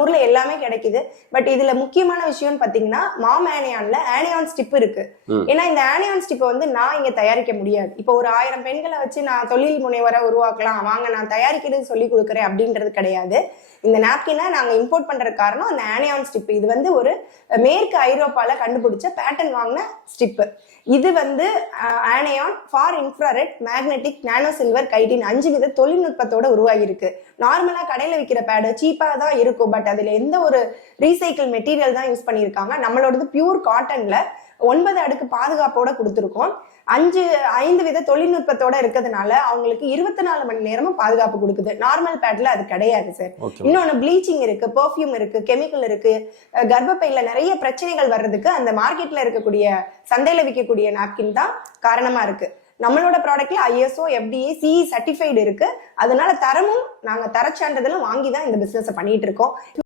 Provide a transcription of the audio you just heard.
ஊர்ல எல்லாமே கிடைக்குது. பட் இதுல முக்கியமான விஷயம்னு பாத்தீங்கன்னா மாம் ஆனியான்ல ஆனியான் ஸ்டிப் இருக்கு. ஏன்னா இந்த ஆனியான் ஸ்டிப் வந்து நான் இங்க தயாரிக்க முடியாது. இப்போ ஒரு 1000 பெண்களை வச்சு நான் தொழில் முனைவரை உருவாக்கலாம், வாங்க நான் தயாரிக்கிறது சொல்லி கொடுக்குறேன் அப்படின்றது கிடையாது. இந்த நாப்கினை நாங்க இம்போர்ட் பண்ற காரணம் அந்த ஆனியான் ஸ்டிப். இது வந்து ஒரு மேற்கு ஐரோப்பால கண்டுபிடிச்ச பேட்டன் வாங்கின ஸ்டிப். இது வந்து anion for infrared magnetic nano silver chitin 5 வித தொழில்நுட்பத்தோட உருவாகி இருக்கு. நார்மலா கடையில விற்கிற பேடு சீப்பா தான் இருக்கும், பட் அதுல எந்த ஒரு ரீசைக்கிள் மெட்டீரியல் தான் யூஸ் பண்ணியிருக்காங்க. நம்மளோடது பியூர் காட்டன்ல 9 அடுக்கு பாதுகாப்போட கொடுத்துருக்கோம். 5 வித தொழில்நுட்பத்தோட இருக்கிறதுனால அவங்களுக்கு 24 மணி நேரமும் பாதுகாப்பு கொடுக்குது. நார்மல் பேட்ல அது கிடையாது சார். இன்னொன்னு ப்ளீச்சிங் இருக்கு, பெர்ஃப்யூம் இருக்கு, கெமிக்கல் இருக்கு. கர்ப்பப்பையில நிறைய பிரச்சனைகள் வர்றதுக்கு அந்த மார்க்கெட்ல இருக்கக்கூடிய சந்தையில விற்கக்கூடிய நாப்கின் தான் காரணமா இருக்கு. நம்மளோட ப்ராடக்ட்ல ISO FDA CE சர்டிஃபைடு இருக்கு. அதனால தரமும் நாங்க தரச்சான்றிதழும் வாங்கி தான் இந்த பிசினஸ் பண்ணிட்டு இருக்கோம்.